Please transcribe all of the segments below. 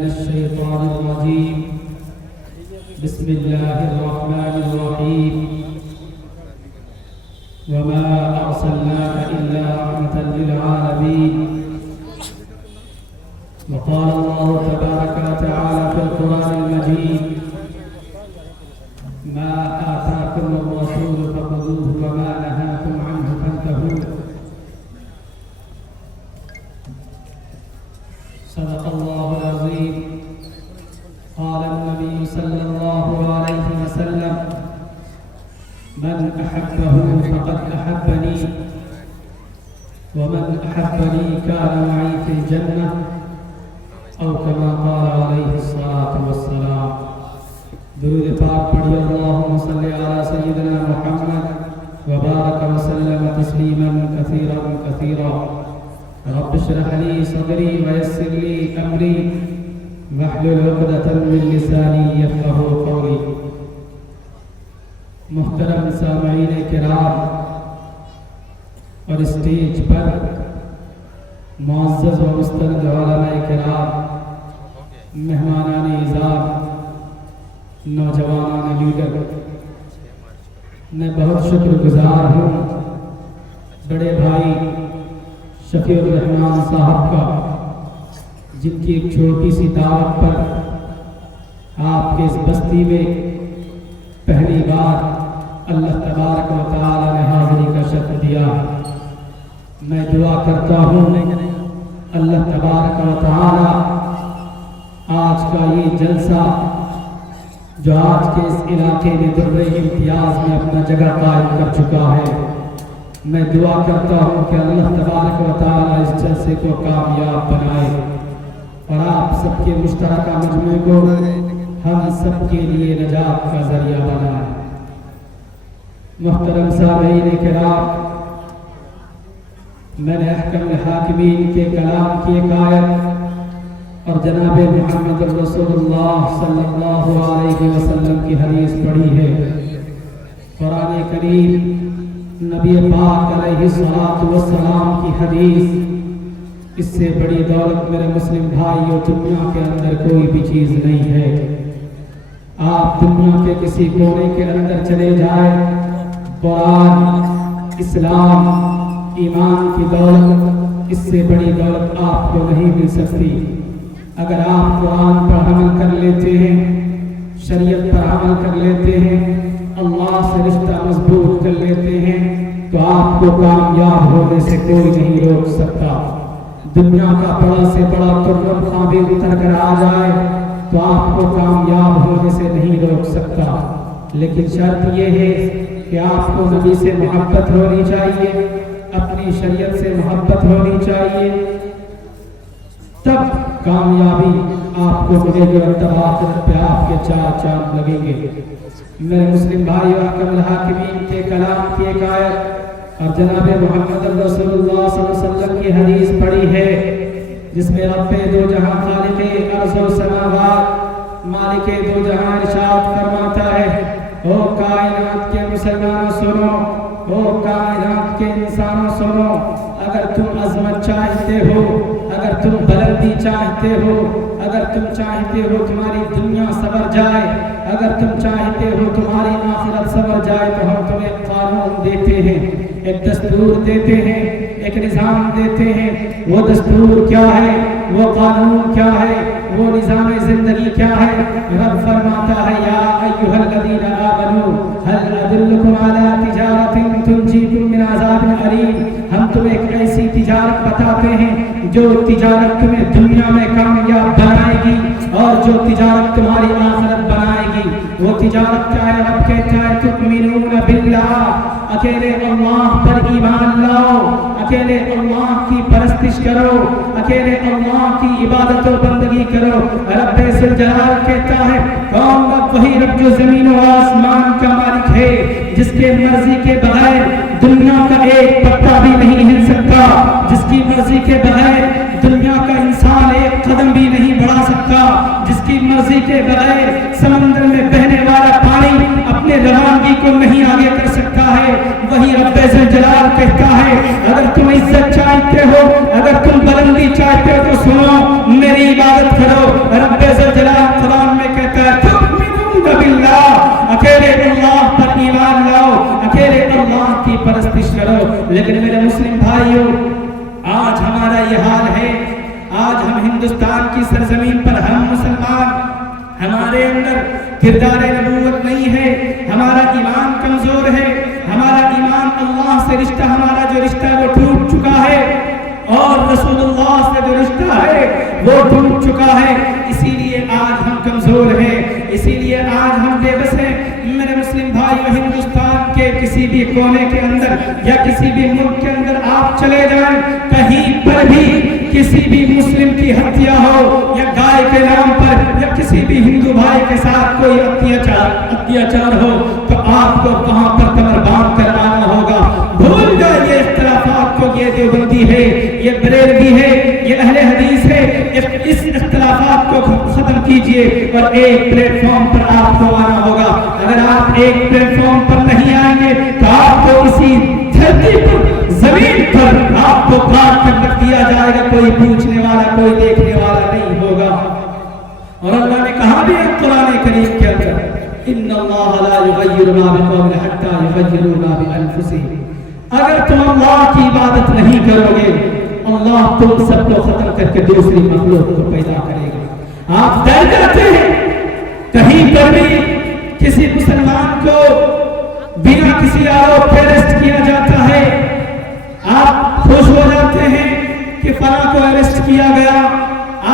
من الشيطان الرجيم بسم الله الرحمن الرحيم وما أرسلناك إلا رحمة للعالمين وقال الله تبارك وتعالى في القرآن المجيد ما آتاكم الرسول فخذوه وما نهاكم عنه فانتهوا صدق الله العظيم قال النبي صلى الله عليه وسلم من أحبه فقد أحبني ومن أحبني كان معي في الجنة أو كما قال عليه الصلاة والسلام درود پاک پڑھی اللهم صل على سيدنا محمد وبارك وسلم تسليما كثيرا كثيرا رب اشرح لي صدري ويسر لي أمري واحلل عقدة من لساني يفقهوا قولي محترم سامعین کرام اور اسٹیج پر معزز و مستند علماء کرام، مہمانان اعزاز، نوجوانان لیڈر، میں بہت شکر گزار ہوں بڑے بھائی شفیع الرحمان صاحب کا، جن کی ایک چھوٹی سی دعوت پر آپ کے اس بستی میں پہلی بار اللہ تبارک و تعالی نے حاضری کا شرف دیا۔ میں دعا کرتا ہوں اللہ تبارک و تعالی آج کا یہ جلسہ جو آج کے اس علاقے میں در امتیاز میں اپنا جگہ قائم کر چکا ہے، میں دعا کرتا ہوں کہ اللہ تبارک و تعالی اس جلسے کو کامیاب بنائے اور آپ سب کے مشترکہ مجمع کو ہم سب کے لیے نجات کا ذریعہ بنائے۔ محترم سامعین کرام، میں نے احکم الحاکمین کے کلام کی ایک آیت اور جناب محمد رسول اللہ صلی اللہ علیہ وسلم کی حدیث پڑھی ہے۔ قرآن کریم نبی پاک علیہ السلام کی حدیث، اس سے بڑی دولت میرے مسلم بھائیوں دنیا کے اندر کوئی بھی چیز نہیں ہے۔ آپ دنیا کے کسی کونے کے اندر چلے جائیں، قرآن، اسلام، ایمان کی دولت، اس سے بڑی دولت آپ کو نہیں مل سکتی۔ اگر آپ قرآن پر عمل کر لیتے ہیں، شریعت پر عمل کر لیتے ہیں، اللہ سے رشتہ مضبوط کر لیتے ہیں، تو آپ کو کامیاب ہونے سے کوئی نہیں روک سکتا۔ دنیا کا بڑا سے بڑا ترم خواہ بھی اتر کر آ جائے تو آپ کو کامیاب ہونے سے نہیں روک سکتا، لیکن شرط یہ ہے کہ آپ کو نبی سے محبت ہونی چاہیے، اپنی شریعت سے محبت ہونی چاہیے، تب کامیابی آپ کو ملے گی اور تب آخرت پہ آپ کے چار چاند لگیں گے۔ میرے مسلم بھائی احکم الحاکمین کے کلام کی ایک آیت اور جناب محمد رسول اللہ صلی اللہ علیہ وسلم کی حدیث پڑھی ہے، جس میں رب دو جہاں خالق ارض و سماوات مالک دو جہاں ارشاد فرماتا ہے، او کائنات کے مسلمانوں سنو، او کائنات کے انسانوں سنو، اگر تم عظمت چاہتے ہو، اگر تم بلندی چاہتے ہو، اگر تم چاہتے ہو تمہاری دنیا سنور جائے، اگر تم چاہتے ہو تمہاری آخرت سنور جائے، تو ہم تمہیں قانون دیتے ہیں، ایک دستور دیتے ہیں، ایک نظام دیتے ہیں۔ وہ دستور کیا ہے، وہ قانون کیا ہے، وہ نظام زندگی کیا ہے؟ رب فرماتا ہے یا ایھا الذین آمنوا هل ادلکم علی تجارۃ تنجیکم من عذاب علیم، ہم تمہیں ایک ایسی تجارت بتاتے ہیں جو تجارت تمہیں دنیا میں کامیاب بنائے گی اور جو تجارت تمہاری آخرت بنائے گی۔ وہ تجارت کیا ہے؟ رب کہتا ہے تؤمنون باللہ، اکیلے اللہ پر ایمان لاؤ، اکیلے اللہ کی پرستش کرو، اکیلے اللہ کی عبادت و بندگی کرو۔ رب ذوالجلال کہتا ہے کون رب؟ وہی رب جو زمین و آسمان کا مالک ہے، جس کے مرضی کے بغیر دنیا کا ایک پتا بھی نہیں ہل سکتا، جس کی مرضی کے بغیر دنیا کا انسان ایک قدم بھی نہیں بڑھا سکتا، جس کی مرضی کے بغیر سمندر میں بہنے والا پانی اپنے روانگی کو نہیں آگے کر سکتا ہے۔ وہی رب ذوالجلال کہتا ہے اگر تم عزت چاہتے ہو، اگر تم بلندی چاہتے ہو تو سنو، میری عبادت کرو۔ رب کی سرزمین پر ہم مسلمان، ہمارے اندر کردار نبوت نہیں ہے، ہمارا ایمان کمزور ہے، ہمارا ایمان اللہ سے رشتہ، ہمارا جو رشتہ ہے وہ ٹوٹ چکا ہے، اور رسول اللہ سے جو رشتہ ہے وہ ٹوٹ چکا ہے، اسی لیے آج ہم کمزور ہیں، اسی لیے آج ہم بے بس ہیں۔ میرے مسلم بھائیو، ہندوستان کے کسی بھی کونے کے اندر یا کسی بھی ملک کے اندر آپ چلے جائیں، کہیں پر بھی کسی بھی مسلم کی ہتیا ہو یا گائے کے نام پر یا کسی بھی ہندو بھائی کے ساتھ کوئی اتیاچار ہو تو آپ کو وہاں پر کمر باندھ کر آنا ہوگا۔ بھول جائیے اختلافات کو، یہ دیوبندی ہے، یہ بریلوی ہے، یہ اہل حدیث ہے، اس اختلافات کو ختم کیجئے اور ایک پلیٹ فارم پر آپ کو آنا ہوگا۔ اگر آپ ایک پلیٹ فارم پر نہیں آئیں گے تو آپ کو اسی دھرتی پر، زمین پر آپ کو کاٹ کر رکھ دیا جائے گا، کوئی پوچھنے والا، کوئی دیکھنے والا نہیں ہوگا۔ اور اللہ نے کہا بھی ہے قرآن کریم کے اندر، ان اللہ لا یغیر ما بقوم حتی یغیروا ما بانفسہم، اگر تم اللہ کی عبادت نہیں کرو گے، اللہ تم سب کو ختم کر کے دوسری مخلوق کو پیدا کرے گا۔ آپ ڈر جاتے ہیں کہیں پر بھی کسی مسلمان کو بنا کسی آروپ کے اریسٹ کیا جاتا ہے، آپ خوش ہو جاتے ہیں کہ فلاں کو اریسٹ کیا گیا،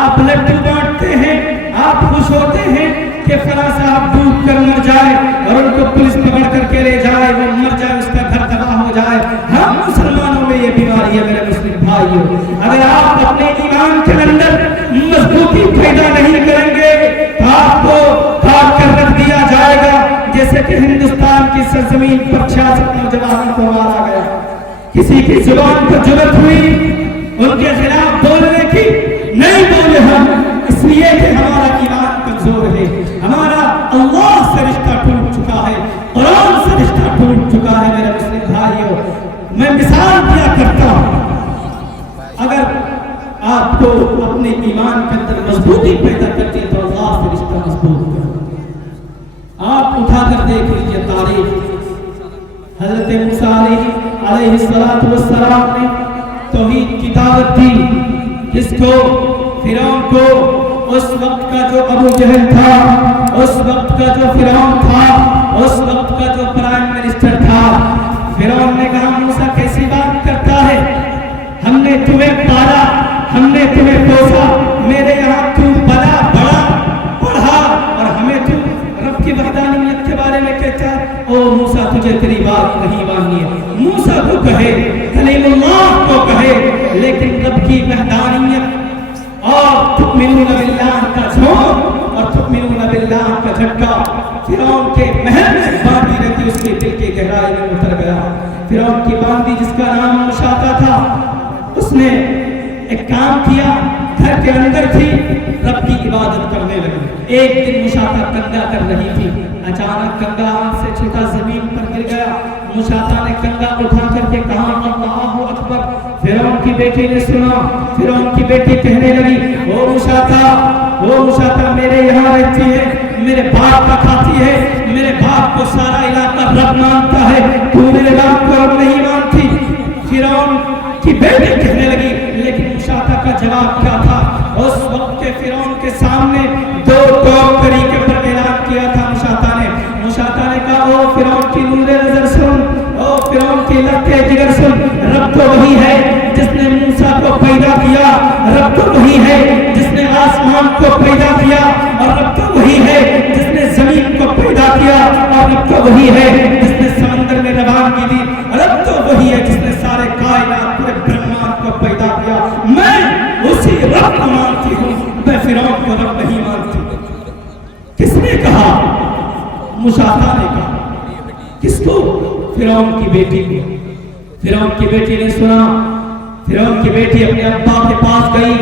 آپ لڈو بانٹتے ہیں، آپ خوش ہوتے ہیں کہ فلاں صاحب ڈوب کر مر جائے اور ان کو پولیس پکڑ کر کے لے جائے، وہ مر جائے، اس کا گھر تباہ ہو جائے۔ ہم مسلمانوں میں یہ بیماری ہے میرے مسلم بھائیوں۔ اگر آپ اپنے ایمان کے اندر مضبوطی پیدا نہیں کریں گے تو آپ کو کاٹ کر رکھ دیا جائے گا، جیسے کہ ہندوستان کی سرزمین پر 66 نوجوانوں کو مارا گیا۔ کسی کی زبان پر جرأت ہوئی ان کے خلاف بولنے کی، نہیں بولے ہم، اس لیے کہ ہمارا ایمان کمزور ہے، ہمارا اللہ سے رشتہ ٹوٹ چکا ہے، قرآن سے رشتہ ٹوٹ چکا ہے۔ میرے مسلم بھائیوں، میں مثال دیا کرتا ہوں، اگر آپ کو اپنے ایمان کے اندر مضبوطی پیدا کرتی ہے تو اللہ سے رشتہ مضبوط کرو۔ آپ اٹھا کر دیکھ لیجیے تاریخ، حضرت موسیٰ علیہ السلام نے توحید کی دعوت دی، جس کو فرعون کو، اس وقت کا جو ابو جہل تھا، اس وقت کا جو فرعون تھا، اس وقت کا جو پرائم منسٹر تھا، فرعون نے کہا موسیٰ کیسی بات کرتا ہے، ہم نے تمہیں پالا، ہم نے تمہیں پوسا، میرے یہاں تو بڑا پڑھا اور ہمیں تو رب کی وحدانیت کے بارے میں کہتا ہے۔ او موسیٰ تجھے تیری بات نہیں ماننی ہے، موسیٰ کو کہے، کلیم اللہ کو کہے، لیکن رب کی وحدانیت اور تؤمنون باللہ کا جھونک اور تؤمنون باللہ کا جھٹکا فرعون کے محل میں باندھی رہتی، اس کے دل کی گہرائی میں اتر گیا۔ فرعون کی باندھی جس کا نام مشاطہ تھا، اس نے ایک کام کیا، گھر کے اندر تھی، رب کی عبادت کرنے لگی۔ ایک دن مشاطہ کنگا کر رہی تھی، اچانک کنگا ہاتھ سے چھوٹا زمین پر گر گیا۔ مشاطہ نے کنگا اٹھا کر کے کہا اللہ اکبر۔ فرعون کی بیٹی نے سنا، فرعون کی بیٹی کہنے لگی او مشاطہ میرے یہاں رہتی ہے، میرے باپ کا کھاتی ہے، میرے باپ کو سارا علاقہ رب مانتا ہے، تو میرے باپ کو رب نہیں مانتی۔ فرعون کی بیٹی کہنے لگی، لیکن مشاطہ کا جواب کیا تھا؟ اس وقت کے فرعون کے سامنے دو طریقے پر اعلان کیا تھا مشاطہ نے کہا او فرعون کی نور نظر سن، او فرعون کی لہتے جگر سن، رب تو وہی ہے جس نے موسیٰ کو پیدا کیا، رب تو وہی ہے جس نے آسمان کو پیدا کیا، اور رب تو وہی ہے جس نے زمین کو پیدا کیا، اور رب تو وہی ہے جس نے سمندر میں روانگی دی، رب تو وہی ہے جس نے سارے کائنات پورے برہمانڈ کو پیدا کیا۔ میں اسی رب کو مانتی ہوں، میں فرعون کو رب نہیں مانتی۔ کس نے کہا؟ مشاطہ نے کہا۔ کس کو؟ فرعون کی بیٹی کو۔ فرعون کی بیٹی نے سنا، فرعون کی بیٹی اپنے ابا کے پاس گئی،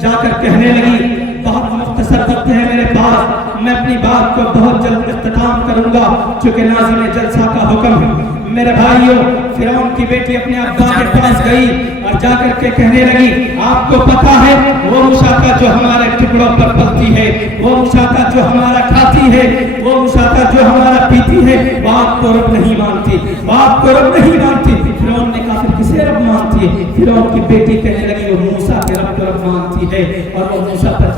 جا کر کہنے لگی بہت مختصر وقت ہے میرے پاس، میں اپنی بات کو بہت جلد اختتام کروں گا چونکہ ناظم جلسہ کا حکم ہے۔ میرے بھائیوں، فرعون کی بیٹی اپنے ابا کے پاس گئی اور جا کر کے کہنے لگی آپ کو پتا ہے وہ مشاطہ جو ہمارے ٹکڑوں پر پلتی ہے، وہ مشاطہ جو ہمارا کھاتی ہے، وہ مشاطہ جو ہمارا پیتی ہے، وہ آپ کو رب نہیں مانتی، وہ آپ کو رب نہیں مانتی۔ فرعون نے کہا پھر کسے رب مانتی ہے؟ فرعون کی بیٹی کہنے لگی وہ موسیٰ کے رب کو رب مانتی ہے اور وہ موسیٰ پر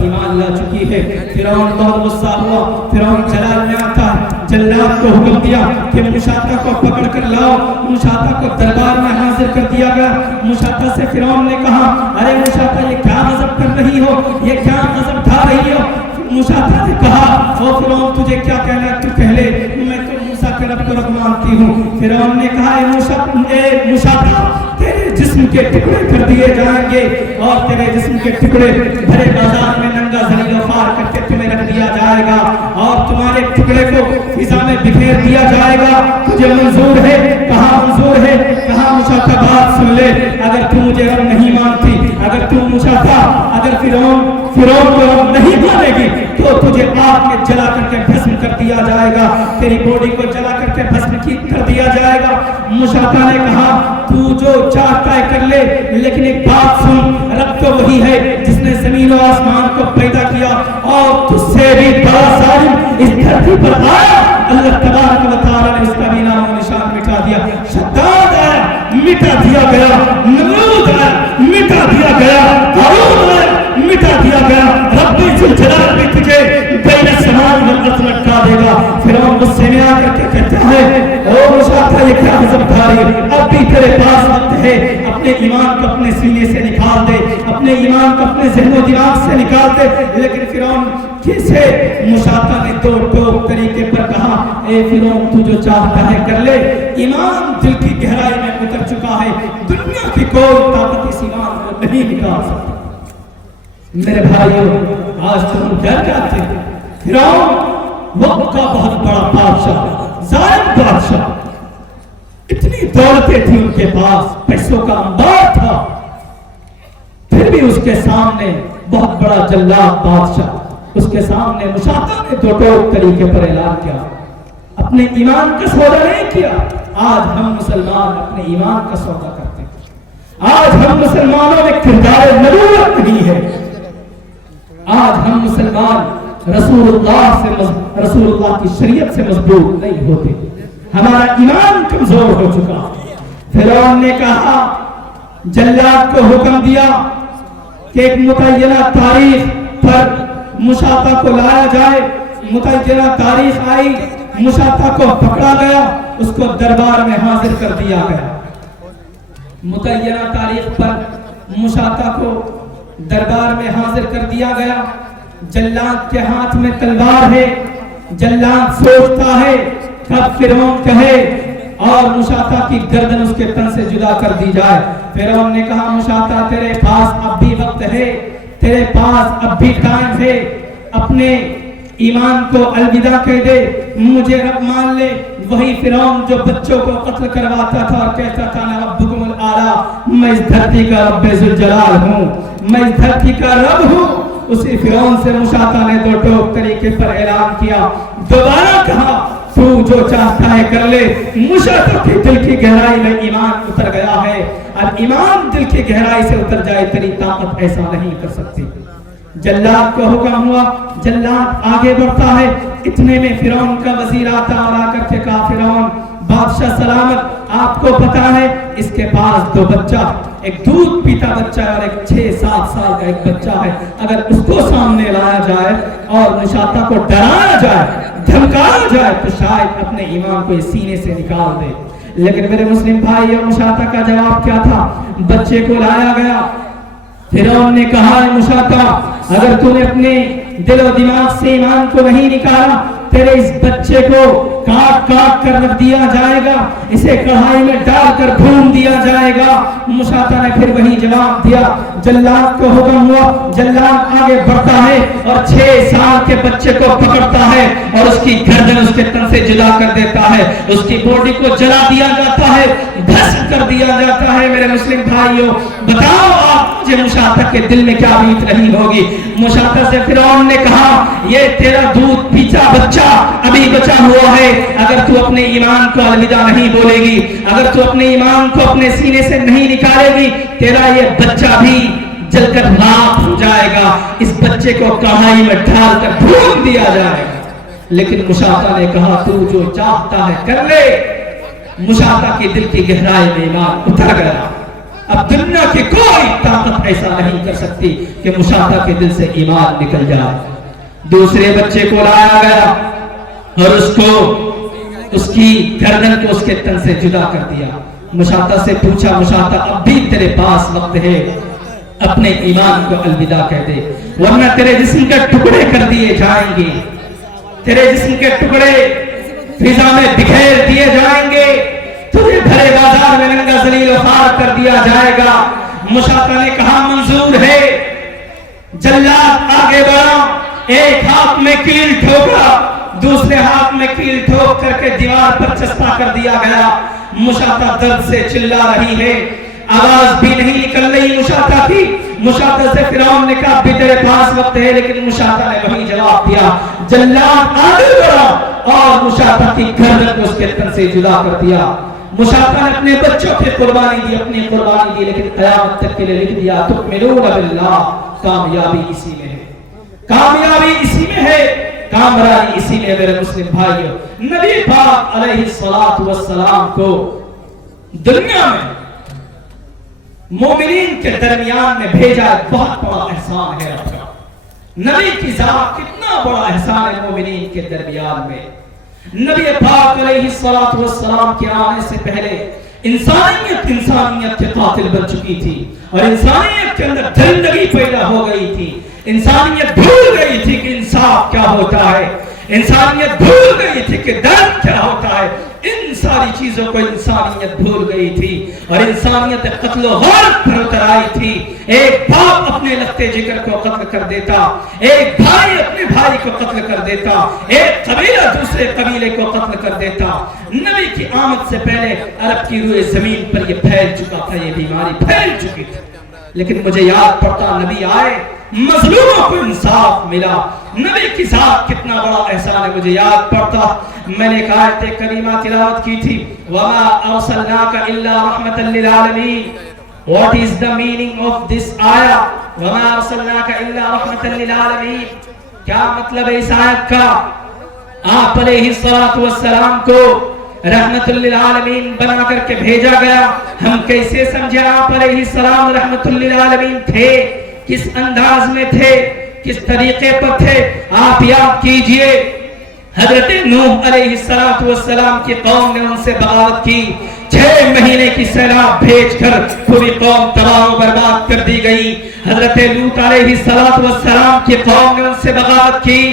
کرتی ہے۔ فرعون بہت غصہ ہوا، فرعون جلال میں آتا ہے، جلاد کو حکم دیا کہ مشاطہ کو پکڑ کر لاؤ۔ مشاطہ کو دربار میں حاضر کر دیا گیا۔ مشاطہ سے فرعون نے کہا ارے مشاطہ یہ کیا غضب کر رہی ہو، یہ کیا غضب ڈھا رہی ہو؟ مشاطہ نے کہا او فرعون تجھے کیا کہنا ہے تو کہہ لے، میں تو موسیٰ کے رب کو رب مانتی ہوں۔ فرعون نے کہا اے مشاطہ تیرے جسم کے ٹکڑے کر دیے جائیں گے اور تیرے جسم کے ٹکڑے بھرے بازار میں ننگا زلیل و خوار کر کے تمہیں رکھ دیا جائے گا اور تمہارے ٹکڑے کو فضا میں بکھیر دیا جائے گا۔ تجھے منظور ہے؟ کہا منظور ہے۔ کہا مشاطہ بات سن لے، اگر تو مجھے رب نہیں مانتی، اگر تو مشاطہ اگر فرعون کو رب نہیں مانے گی تو تجھے آگ میں جلا کر کے بھسم کر دیا جائے گا، تیری باڈی کو جلا کر کے بھسم کر دیا جائے گا۔ مشاطہ نے کہا تو جو چاہتا ہے کر لے، لیکن ایک بات سن، رب تو وہی ہے جس نے زمین و آسمان کو پیدا کیا اور تجھ سے بھی بڑا ظالم اس دھرتی پر آیا۔ اللہ تبارک و تعالی نے اس کا بھی نام و نشان مٹا دیا۔ شداد آیا، مٹا دیا گیا۔ نمرود آیا، مٹا دیا گیا۔ قارون آیا، مٹا دیا گیا۔ رب ذوالجلال بھی تجھے بین السماء والارض لٹکا دے گا۔ فرعون غصے میں آ کر کے کہتا ہے او مشاطہ یہ کیا غضب ڈھاری، اب بھی تیرے پاس وقت ہے، اپنے ایمان کو اپنے سینے سے نکال دے، اپنے ایمان کو اپنے ذہن و دماغ سے نکال دے۔ لیکن فرعون کیسے؟ مشاطہ نے دو ٹوک طریقے پر کہا اے فرعون تو جو چاہتا ہے کر لے، ایمان دل کی گہرائی میں اتر چکا ہے، دنیا کی کوئی طاقت اس ایمان کو نہیں نکال سکتی۔ میرے بھائیوں آج تم ڈر جاتے ہیں، فرعون وقت کا بہت بڑا بادشاہ، ظالم بادشاہ، اتنی دولتیں تھی ان کے پاس، پیسوں کا انبار تھا، پھر بھی اس کے سامنے بہت بڑا جلاد بادشاہ، اس کے سامنے مشاطہ نے دو ٹوک طریقے پر اعلان کیا، اپنے ایمان کا سودا نہیں کیا۔ آج ہم مسلمان اپنے ایمان کا سودا کرتے ہیں، آج ہم مسلمانوں میں کردار نبوت نہیں ہے، آج ہم مسلمان رسول اللہ کی شریعت سے مضبوط نہیں ہوتے، ہمارا ایمان کمزور ہو چکا۔ فرعون نے کہا، جلاد کو حکم دیا کہ ایک متعینہ تاریخ پر مشاطہ کو لایا جائے۔ متعینہ تاریخ آئی، مشاطہ کو پکڑا گیا، اس کو دربار میں حاضر کر دیا گیا۔ متعینہ تاریخ پر مشاطہ کو دربار میں حاضر کر دیا گیا۔ جلاد کے ہاتھ میں تلوار ہے، جلاد سوچتا ہے کب فرعون کہے اور مشاطہ کی گردن اس کے تن سے جدا کر دی جائے۔ فرعون نے کہا مشاطہ تیرے پاس اب بھی وقت ہے، تیرے پاس اب بھی ٹائم ہے، اپنے ایمان کو الوداع کہہ دے، مجھے رب مان لے۔ وہی فرعون جو بچوں کو قتل کرواتا تھا اور کہتا تھا نا ربکم الاعلی، میں اس دھرتی کا رب ذوالجلال ہوں، میں اس دھرتی کا رب ہوں۔ اسی فرعون سے مشاطہ نے دو ٹوک طریقے پر اعلان کیا، دوبارہ کہا تو جو چاہتا ہے کر لے۔ مشاطہ کی دل کی گہرائی میں ایمان اتر گیا ہے، اب ایمان دل کی گہرائی سے اتر جائے تیری طاقت ایسا نہیں کر سکتی۔ جلاد کو حکم ہوا، جلاد آگے بڑھتا ہے، اتنے میں فرعون کا وزیر آتا اور آ کر کے کہا فرعون بادشاہ سلامت، آپ کو پتا ہے اس کے پاس دو بچہ، ایک دودھ پیتا بچہ ہے اور ایک 6-7 سال کا ایک بچہ ہے، اگر اس کو سامنے لایا جائے اور مشاطہ کو ڈرایا جائے، دھمکایا جائے تو شاید اپنے ایمان کو اس سینے سے نکال دے۔ لیکن میرے مسلم بھائی اور مشاطہ کا جواب کیا تھا؟ بچے کو لایا گیا، فرعون نے کہا مشاطہ اگر تو نے اپنے دل و دماغ سے ایمان کو نہیں نکالا، تیرے اس بچے کو کاٹ کاٹ کر رکھ دیا جائے گا، اسے کڑھائی میں ڈال کر بھون دیا جائے گا۔ مشاطہ نے پھر وہی جواب دیا۔ جلاد کو حکم ہوا، جلاد آگے بڑھتا ہے اور 6 سال کے بچے کو پکڑتا ہے اور اس کی گردن اس کے تن سے جلا کر دیتا ہے، اس کی باڈی کو جلا دیا جاتا ہے، بھسم کر دیا جاتا ہے۔ میرے مسلم بھائیوں بتاؤ آپ مجھے مشاطہ کے دل میں کیا بیت رہی ہوگی؟ مشاطہ سے فرعون نے کہا یہ تیرا دودھ پیتا بچہ ابھی بچا ہوا ہے، اگر تو اپنے ایمان کو الوداع نہیں بولے گی، اگر تو اپنے ایمان کو اپنے سینے سے نہیں نکالے گی، تیرا یہ بچہ بھی جل کر راکھ ہو جائے گا، اس بچے کو کڑھائی میں ڈال کر بھون دیا جائے گا۔ لیکن مشاطہ نے کہا تو جو چاہتا ہے کر لے۔ مشاطہ کی دل کی گہرائی میں ایمان اتر گیا، اب دنیا کی کوئی طاقت ایسا نہیں کر سکتی کہ مشاطہ کے دل سے ایمان نکل جائے۔ دوسرے بچے کو لایا گیا اور اس کی گردن کو اس کے تن سے جدا کر دیا. مشاطہ سے پوچھا, مشاطہ اب بھی تیرے پاس وقت ہے, اپنے ایمان کو الوداع کہہ دے, ورنہ تیرے جسم کے ٹکڑے کر دیے جائیں گے, تیرے جسم کے ٹکڑے فضا میں بکھیر دیے جائیں گے, تجھے بھرے بازار میں ننگا ذلیل و خوار کر دیا جائے گا. مشاطہ نے کہا منظور ہے. جلاد آگے بڑھا, ایک ہاتھ میں کیل ٹھوکا, دوسرے ہاتھ میں کیل ٹھوک کر کے دیوار پر چسپا کر دیا گیا. مشاطہ درد سے چلا رہی ہے, آواز بھی نہیں نکل رہی مشاطہ کی. مشاطہ سے فرعون نے کہا بھی تیرے پاس وقت ہے, لیکن مشاطہ نے وہی جواب دیا. جلاد آگے بڑھا اور مشاطہ کی گردن کو اس کے تن سے جدا کر دیا. مشاطہ نے اپنے بچوں کی قربانی دی, اپنی قربانی دی, لیکن قیامت تک کے لیے لکھ دیا تؤمنون باللہ. کامیابی اسی میں ہے, کامیابی اسی میں ہے, کامرانی اسی میں. میرے مسلم بھائیوں, نبی پاک علیہ الصلوۃ والسلام کو دنیا میں مومنین کے درمیان میں بھیجا, بہت بڑا احسان ہے رب کا. نبی کی ذات کتنا بڑا احسان ہے مومنین کے درمیان میں. نبی پاک علیہ الصلوۃ والسلام کے آنے سے پہلے انسانیت کے قاتل بن چکی تھی, اور انسانیت کے اندر درندگی پیدا ہو گئی تھی. انسانیت بھول گئی تھی کہ انصاف کیا ہوتا ہے, انسانیت بھول گئی تھی کہ درد کیا ہوتا ہے. ان ساری چیزوں کو انسانیت بھول گئی تھی, اور انسانیت قتل و غارت پر اتر آئی تھی. ایک باپ اپنے لگتے جگر کو قتل کر دیتا, ایک بھائی اپنے بھائی کو قتل کر دیتا, ایک قبیلہ دوسرے قبیلے کو قتل کر دیتا. نبی کی آمد سے پہلے عرب کی روئے زمین پر یہ پھیل چکا تھا, یہ بیماری پھیل چکی تھی. لیکن مجھے یاد پڑتا نبی آئے, مظلوموں کو انصاف ملا. نبی کی ذات کتنا بڑا احسان ہے مجھے یاد پڑتا. میں نے ایک آیت کریمہ تلاوت کی تھی, وَمَا أَرْسَلْنَاكَ إِلَّا رَحْمَةً لِلْعَالَمِينَ. What is the meaning of this ayah? وَمَا أَرْسَلْنَاكَ إِلَّا رَحْمَةً لِلْعَالَمِينَ. کیا مطلب ہے اس آیت کا؟ آپ علیہ الصلوۃ والسلام کو رحمت للعالمین بنا کر کے بھیجا گیا. ہم کیسے سمجھے آپ علیہ السلام رحمت للعالمین تھے؟ کس انداز میں تھے, کس طریقے پر تھے؟ آپ یاد کیجئے, حضرت نوح علیہ السلام کی قوم نے ان سے بغاوت کی. 6 مہینے کی سیلاب بھیج کر پوری قوم تباہ و برباد کر دی گئی. حضرت لوط علیہ السلام کی قوم نے ان سے بغاوت کی.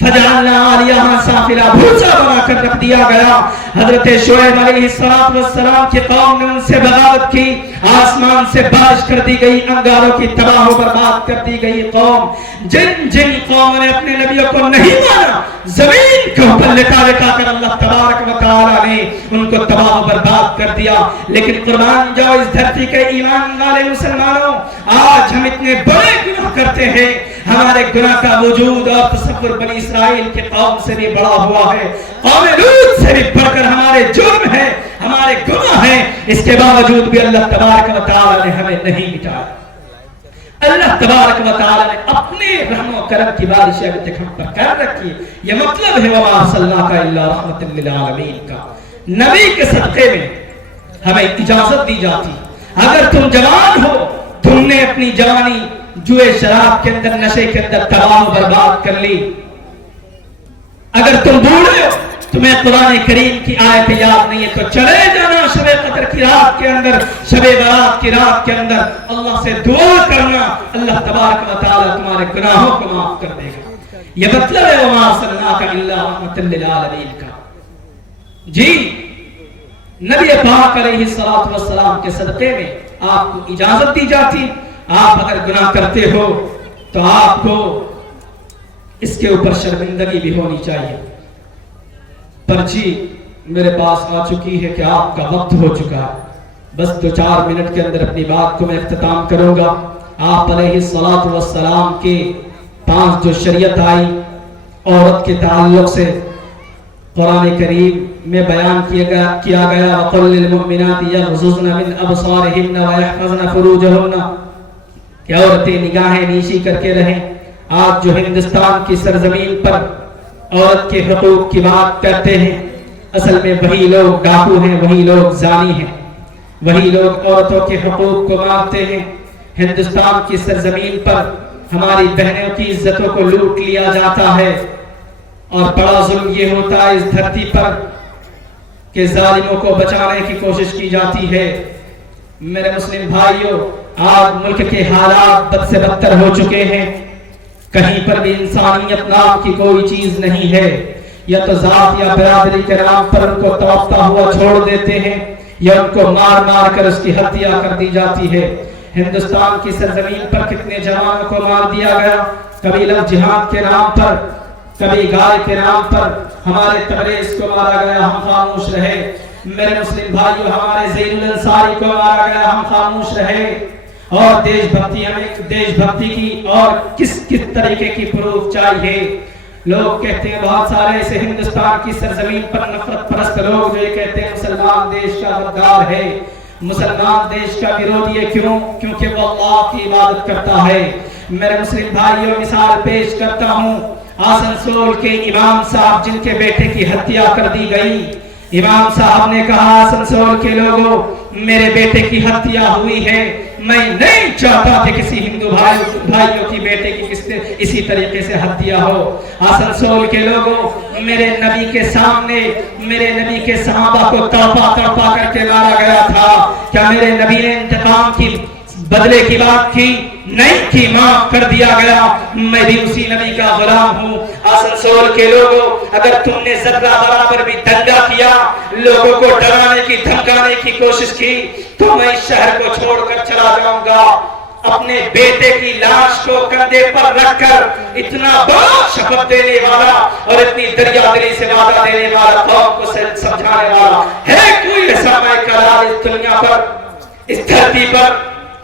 فجعلنا عالیہا سافلہ, بھوسا بنا کر رکھ دیا گیا. حضرت شعیب علیہ السلام کی قوم نے ان سے بغاوت کی. آسمان سے بارش کر دی گئی, انگاروں کی تباہ و برباد کر دی گئی قوم. جن قوموں نے اپنے نبیوں کو نہیں مانا, زمین کے اوپر لٹا لٹا کر اللہ تبارک و تعالی نے ان کو تباہ و برباد کر دیا. لیکن قربان جاؤ اس دھرتی کے ایمان والے مسلمانوں, آج ہم اتنے بڑے گناہ کرتے ہیں. ہمارے گناہ کا وجود اور تصور بنی اسرائیل کے قوم سے بھی بڑا ہوا ہے, قوم لوط سے بھی بڑھ کر ہمارے جرم ہے, ہمارے گناہ ہیں. اس کے باوجود بھی اللہ تبارک و تعالی نے ہمیں نہیں مٹایا. اللہ تبارک و تعالی نے اپنے رحم و کرم کی بارش ابھی تک ہم پر کر رکھی. یہ مطلب ہے وما ارسلناک الا رحمۃ للعالمین کا. نبی کے صدقے میں ہمیں اجازت دی جاتی. اگر تم جوان ہو, تم نے اپنی جوانی جوئے شراب کے اندر, نشے کے اندر تباہ و برباد کر لی. اگر تم بوڑھے ہو, تمہیں قرآن کریم کی آیت یاد نہیں ہے, تو چلے جانا شب قدر کی رات کے اندر, شب برات کی رات کے اندر اللہ سے دعا کرنا, اللہ تبارک و تعالی تمہارے گناہوں کو معاف کر دے گا. یہ مطلب ہے وما ارسلناک الا رحمۃ للعالمین کا. جی, نبی پاک علیہ الصلوۃ والسلام کے صدقے میں آپ کو اجازت دی جاتی. آپ اگر گناہ کرتے ہو تو آپ کو اس کے اوپر شرمندگی بھی ہونی چاہیے. پرچی میرے پاس آ چکی ہے کہ آپ کا وقت ہو چکا ہے. بس 2-4 منٹ کے اندر اپنی بات کو میں اختتام کروں گا. آپ علیہ الصلوۃ والسلام کے 5 جو شریعت آئی عورت کے تعلق سے قرآن کریم میں بیان کیا گیا, وَقُلْ لِلْمُؤْمِنَاتِ يَغْضُضْنَ مِنْ أَبْصَارِهِنَّ وَيَحْفَظْنَ فُرُوجَهُنَّ, کہ عورتیں نگاہیں نیشی کر کے رہیں. آج جو ہندوستان کی سرزمین پر عورت کے حقوق کی بات کرتے ہیں, اصل میں وہی لوگ ڈاکو ہیں, وہی لوگ زانی ہیں, وہی لوگ عورتوں کے حقوق کو مانتے ہیں. ہندوستان کی سرزمین پر ہماری بہنوں کی عزتوں کو لوٹ لیا جاتا ہے، اور بڑا ظلم یہ ہوتا ہے اس دھرتی پر کہ ظالموں کو بچانے کی کوشش کی جاتی ہے۔ میرے مسلم بھائیوں، آج ملک کے حالات بد سے بدتر ہو چکے ہیں، کہیں پر بھی انسانیت نام کی کوئی چیز نہیں ہے، یا تو ذات یا برادری کے نام پر ان کو توپتا ہوا چھوڑ دیتے ہیں، یا ان کو مار مار کر اس کی ہتیا کر دی جاتی ہے۔ ہندوستان کی سرزمین پر کتنے جوانوں کو مار دیا گیا، کبھی لو جہاد کے نام پر، کبھی گائے کے نام پر ہمارے تبریز کو مارا گیا، ہم خاموش رہے۔ میرے مسلم بھائیوں، ہمارے زین الانصاری کو مارا گیا، ہم خاموش رہے۔ اور دیش بھکتی کی اور کس طریقے کی پروف چاہیے؟ لوگ کہتے ہیں، بہت سارے ایسے ہندوستان کی سرزمین پر نفرت پرست لوگ جو یہ کہتے ہیں مسلمان دیش کا غدار ہے، مسلمان دیش کا ویرودھی ہے۔ کیوں؟ کیونکہ وہ اللہ کی عبادت کرتا ہے۔ میرے مسلم بھائیوں، مثال پیش کرتا ہوں، آسنسول کے امام صاحب جن کے بیٹے کی ہتیا کر دی گئی، امام صاحب نے کہا، آسنسول کے لوگوں، میرے بیٹے کی ہتیا ہوئی ہے، میں نہیں چاہتا کہ کسی ہندو بھائیوں کی بیٹے کی اسی طریقے سے ہتیا ہو۔ آسنسول کے لوگوں، میرے نبی کے سامنے میرے نبی کے صحابہ کو تڑپا کر کے مارا گیا تھا، کیا میرے نبی نے انتقام کی بدلے کی بات کی؟ نہیں کی، معاف کر دیا گیا۔ میں بھی اسی نبی کا غلام ہوں۔ آسنسول کے لوگوں، اگر تم نے ذرہ برابر بھی دنگا کیا، لوگوں کو ڈرانے کی دھمکانے کی کوشش کی، تو میں اس شہر کو چھوڑ کر چلا جاؤں گا۔ اپنے بیٹے کی لاش کو کندھے پر رکھ کر اتنا بڑا شپت دینے والا اور اتنی دریا دلی سے وعدہ دینے والا، قوم کو سمجھانے والا ہے کوئی ایسا میں کلال اس دنیا پر، اس دھرتی پر؟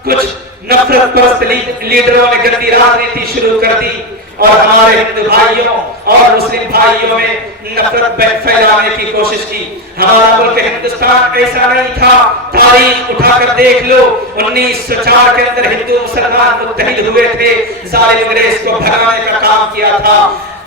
کچھ نفرت پرست لیڈروں نے گندی راجنیتی شروع کر دی، اور ہمارے ہندو بھائیوں اور مسلم بھائیوں میں نفرت پھیلانے کی کوشش کی۔ ہمارا ملک ہندوستان ایسا نہیں تھا، تاریخ اٹھا کر دیکھ لو، 1904 کے اندر ہندو مسلمان متحد ہوئے تھے، ظالم انگریز کو بھگانے کا کام کیا تھا۔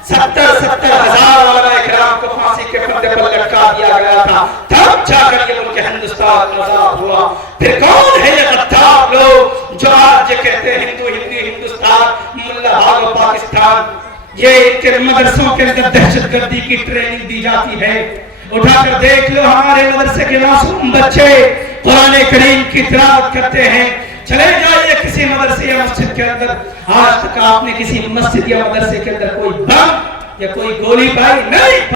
70 ہزار علماء کرام کو پھانسی کے پھندے پر لٹکا دیا گیا تھا، تب جا کر یہ ملک ہندوستان آزاد ہوا۔ پھر کون ہے یہ غدار لوگ جو آج یہ کہتے ہیں ہندوستان، ملا بھاگو پاکستان؟ یہ ان کے مدرسوں کے اندر دہشت گردی کی ٹریننگ دی جاتی ہے۔ اٹھا کر دیکھ لو، ہمارے مدرسے کے معصوم بچے قرآن کریم کی تلاوت کرتے ہیں۔ چلے جائیے کسی مدرسے یا مسجد کے اندر، آج تک آپ نے کسی مسجد یا مدرسے کے اندر کوئی بم یا کوئی گولی پائی؟ نہیں۔